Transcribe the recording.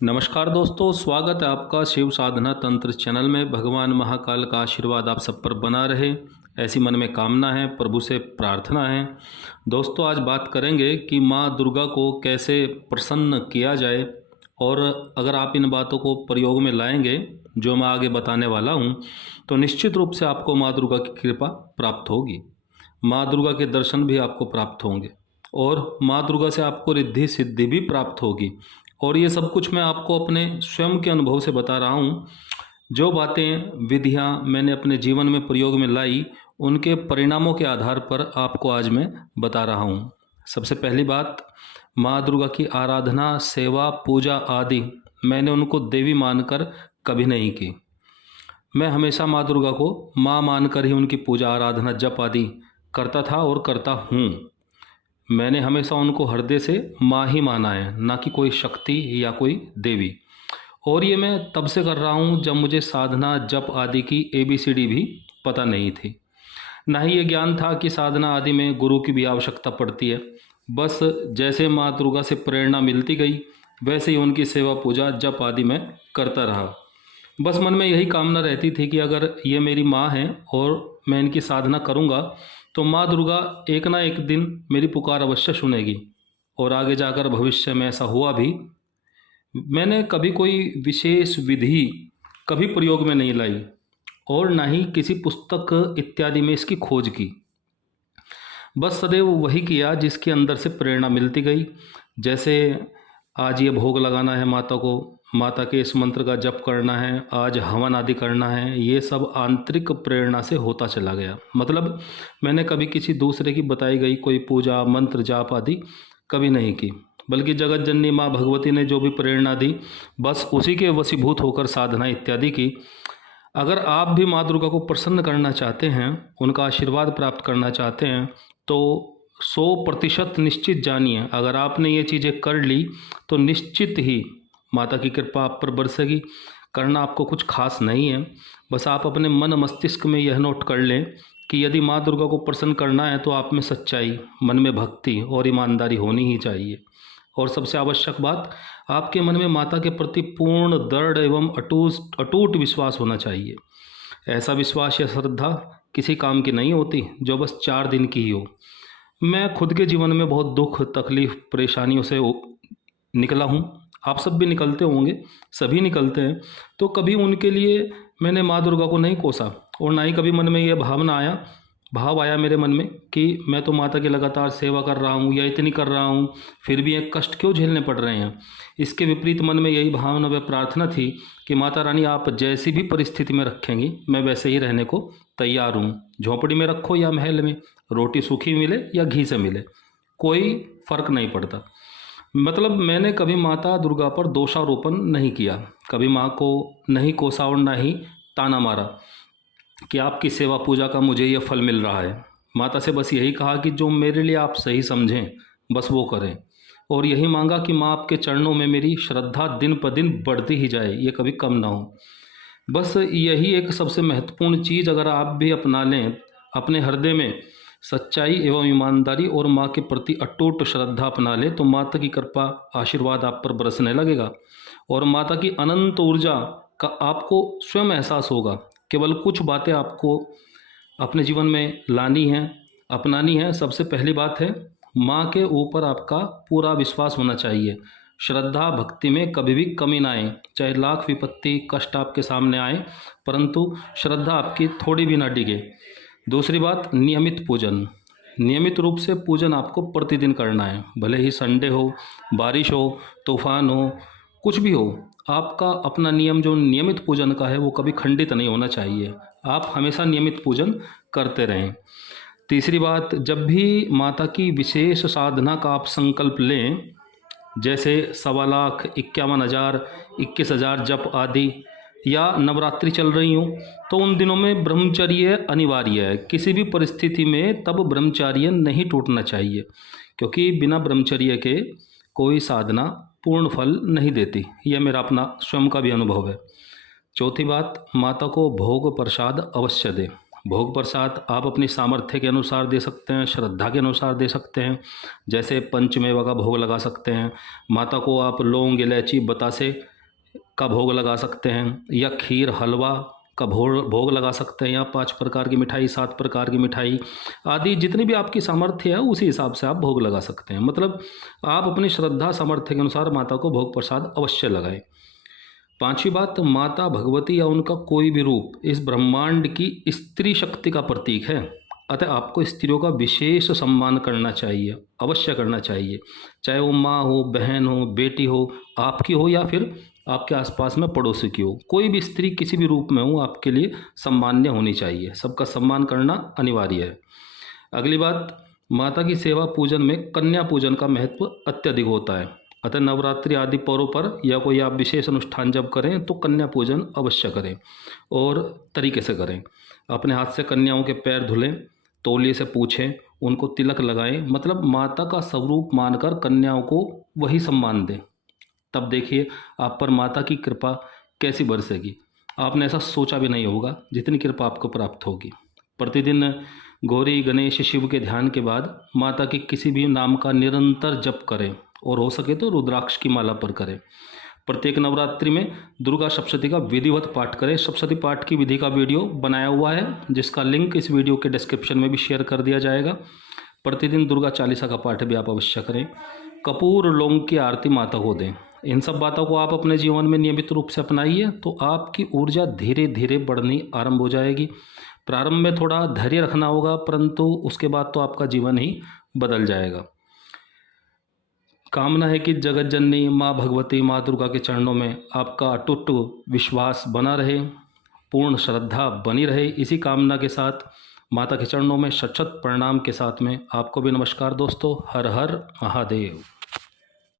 नमस्कार दोस्तों, स्वागत है आपका शिव साधना तंत्र चैनल में। भगवान महाकाल का आशीर्वाद आप सब पर बना रहे, ऐसी मन में कामना है, प्रभु से प्रार्थना है। दोस्तों, आज बात करेंगे कि माँ दुर्गा को कैसे प्रसन्न किया जाए, और अगर आप इन बातों को प्रयोग में लाएंगे जो मैं आगे बताने वाला हूँ, तो निश्चित रूप से आपको माँ दुर्गा की कृपा प्राप्त होगी। माँ दुर्गा के दर्शन भी आपको प्राप्त होंगे और माँ दुर्गा से आपको रिद्धि सिद्धि भी प्राप्त होगी। और ये सब कुछ मैं आपको अपने स्वयं के अनुभव से बता रहा हूँ। जो बातें विधियाँ मैंने अपने जीवन में प्रयोग में लाई, उनके परिणामों के आधार पर आपको आज मैं बता रहा हूँ। सबसे पहली बात, माँ दुर्गा की आराधना, सेवा, पूजा आदि मैंने उनको देवी मानकर कभी नहीं की। मैं हमेशा माँ दुर्गा को माँ मानकर ही उनकी पूजा आराधना जप आदि करता था और करता हूँ। मैंने हमेशा उनको हृदय से माँ ही माना है, ना कि कोई शक्ति या कोई देवी। और ये मैं तब से कर रहा हूँ जब मुझे साधना जप आदि की ABCD भी पता नहीं थी। ना ही ये ज्ञान था कि साधना आदि में गुरु की भी आवश्यकता पड़ती है। बस जैसे माँ दुर्गा से प्रेरणा मिलती गई, वैसे ही उनकी सेवा पूजा जप आदि मैं करता रहा। बस मन में यही कामना रहती थी कि अगर ये मेरी माँ है और मैं इनकी साधना करूँगा तो माँ दुर्गा एक ना एक दिन मेरी पुकार अवश्य सुनेगी। और आगे जाकर भविष्य में ऐसा हुआ भी। मैंने कभी कोई विशेष विधि कभी प्रयोग में नहीं लाई और ना ही किसी पुस्तक इत्यादि में इसकी खोज की। बस सदैव वही किया जिसके अंदर से प्रेरणा मिलती गई। जैसे आज ये भोग लगाना है माता को, माता के इस मंत्र का जप करना है, आज हवन आदि करना है, ये सब आंतरिक प्रेरणा से होता चला गया। मतलब मैंने कभी किसी दूसरे की बताई गई कोई पूजा मंत्र जाप आदि कभी नहीं की, बल्कि जगत जननी माँ भगवती ने जो भी प्रेरणा दी, बस उसी के वशीभूत होकर साधना इत्यादि की। अगर आप भी माँ दुर्गा को प्रसन्न करना चाहते हैं, उनका आशीर्वाद प्राप्त करना चाहते हैं, तो 100% निश्चित जानिए, अगर आपने ये चीज़ें कर ली तो निश्चित ही माता की कृपा आप पर बरसेगी। करना आपको कुछ खास नहीं है, बस आप अपने मन मस्तिष्क में यह नोट कर लें कि यदि माँ दुर्गा को प्रसन्न करना है तो आप में सच्चाई, मन में भक्ति और ईमानदारी होनी ही चाहिए। और सबसे आवश्यक बात, आपके मन में माता के प्रति पूर्ण, दृढ़ एवं अटूट विश्वास होना चाहिए। ऐसा विश्वास या श्रद्धा किसी काम की नहीं होती जो बस 4 दिन की ही हो। मैं खुद के जीवन में बहुत दुख, तकलीफ, परेशानियों से निकला हूँ। आप सब भी निकलते होंगे, सभी निकलते हैं। तो कभी उनके लिए मैंने माँ दुर्गा को नहीं कोसा, और ना ही कभी मन में ये भाव आया मेरे मन में कि मैं तो माता की लगातार सेवा कर रहा हूँ या इतनी कर रहा हूँ, फिर भी एक कष्ट क्यों झेलने पड़ रहे हैं। इसके विपरीत मन में यही भावना व प्रार्थना थी कि माता रानी, आप जैसी भी परिस्थिति में रखेंगी मैं वैसे ही रहने को तैयार हूँ। झोंपड़ी में रखो या महल में, रोटी सूखी मिले या घी से मिले, कोई फर्क नहीं पड़ता। मतलब मैंने कभी माता दुर्गा पर दोषारोपण नहीं किया, कभी माँ को नहीं कोसा और ना ही ताना मारा कि आपकी सेवा पूजा का मुझे यह फल मिल रहा है। माता से बस यही कहा कि जो मेरे लिए आप सही समझें बस वो करें, और यही मांगा कि माँ आपके चरणों में मेरी श्रद्धा दिन पर दिन बढ़ती ही जाए, ये कभी कम ना हो। बस यही एक सबसे महत्वपूर्ण चीज़ अगर आप भी अपना लें, अपने हृदय में सच्चाई एवं ईमानदारी और माँ के प्रति अटूट श्रद्धा अपना ले, तो माता की कृपा, आशीर्वाद आप पर बरसने लगेगा और माता की अनंत ऊर्जा का आपको स्वयं एहसास होगा। केवल कुछ बातें आपको अपने जीवन में लानी हैं, अपनानी है। सबसे पहली बात है, माँ के ऊपर आपका पूरा विश्वास होना चाहिए। श्रद्धा भक्ति में कभी भी कमी ना आए, चाहे लाख विपत्ति कष्ट आपके सामने आए, परंतु श्रद्धा आपकी थोड़ी भी ना डिगे। दूसरी बात, नियमित पूजन। नियमित रूप से पूजन आपको प्रतिदिन करना है, भले ही संडे हो, बारिश हो, तूफान हो, कुछ भी हो। आपका अपना नियम जो नियमित पूजन का है वो कभी खंडित नहीं होना चाहिए। आप हमेशा नियमित पूजन करते रहें। तीसरी बात, जब भी माता की विशेष साधना का आप संकल्प लें, जैसे 1.25 लाख, 51,000, 21,000 जप आदि, या नवरात्रि चल रही हो, तो उन दिनों में ब्रह्मचर्य अनिवार्य है। किसी भी परिस्थिति में तब ब्रह्मचर्य नहीं टूटना चाहिए, क्योंकि बिना ब्रह्मचर्य के कोई साधना पूर्ण फल नहीं देती। यह मेरा अपना स्वयं का भी अनुभव है। चौथी बात, माता को भोग प्रसाद अवश्य दें। भोग प्रसाद आप अपनी सामर्थ्य के अनुसार दे सकते हैं, श्रद्धा के अनुसार दे सकते हैं। जैसे पंचमेवा का भोग लगा सकते हैं, माता को आप लौंग, इलायची, बतासे का भोग लगा सकते हैं, या खीर हलवा का भोग लगा सकते हैं, या 5 प्रकार की मिठाई, 7 प्रकार की मिठाई आदि जितनी भी आपकी सामर्थ्य है उसी हिसाब से आप भोग लगा सकते हैं। मतलब आप अपनी श्रद्धा सामर्थ्य के अनुसार माता को भोग प्रसाद अवश्य लगाएं। 5वीं बात, माता भगवती या उनका कोई भी रूप इस ब्रह्मांड की स्त्री शक्ति का प्रतीक है, अतः आपको स्त्रियों का विशेष सम्मान करना चाहिए, अवश्य करना चाहिए। चाहे वो माँ हो, बहन हो, बेटी हो, आपकी हो या फिर आपके आसपास में पड़ोसी की हो, कोई भी स्त्री किसी भी रूप में हो आपके लिए सम्मान्य होनी चाहिए। सबका सम्मान करना अनिवार्य है। अगली बात, माता की सेवा पूजन में कन्या पूजन का महत्व अत्यधिक होता है, अतः नवरात्रि आदि पर्वों पर या कोई आप विशेष अनुष्ठान जब करें तो कन्या पूजन अवश्य करें और तरीके से करें। अपने हाथ से कन्याओं के पैर धुलें, तौलिए से पूछें, उनको तिलक लगाएं, मतलब माता का स्वरूप मानकर कन्याओं को वही सम्मान दें। तब देखिए आप पर माता की कृपा कैसी बरसेगी। आपने ऐसा सोचा भी नहीं होगा जितनी कृपा आपको प्राप्त होगी। प्रतिदिन गौरी, गणेश, शिव के ध्यान के बाद माता के किसी भी नाम का निरंतर जप करें और हो सके तो रुद्राक्ष की माला पर करें। प्रत्येक नवरात्रि में दुर्गा सप्तशती का विधिवत पाठ करें। सप्तशती पाठ की विधि का वीडियो बनाया हुआ है जिसका लिंक इस वीडियो के डिस्क्रिप्शन में भी शेयर कर दिया जाएगा। प्रतिदिन दुर्गा चालीसा का पाठ भी आप अवश्य करें। कपूर लौंग की आरती माता को दें। इन सब बातों को आप अपने जीवन में नियमित रूप से अपनाइए तो आपकी ऊर्जा धीरे धीरे बढ़नी आरंभ हो जाएगी। प्रारंभ में थोड़ा धैर्य रखना होगा, परंतु उसके बाद तो आपका जीवन ही बदल जाएगा। कामना है कि जगत जननी माँ भगवती, माँ दुर्गा के चरणों में आपका अटूट विश्वास बना रहे, पूर्ण श्रद्धा बनी रहे। इसी कामना के साथ माता के चरणों में शत शत प्रणाम के साथ में आपको भी नमस्कार दोस्तों। हर हर महादेव।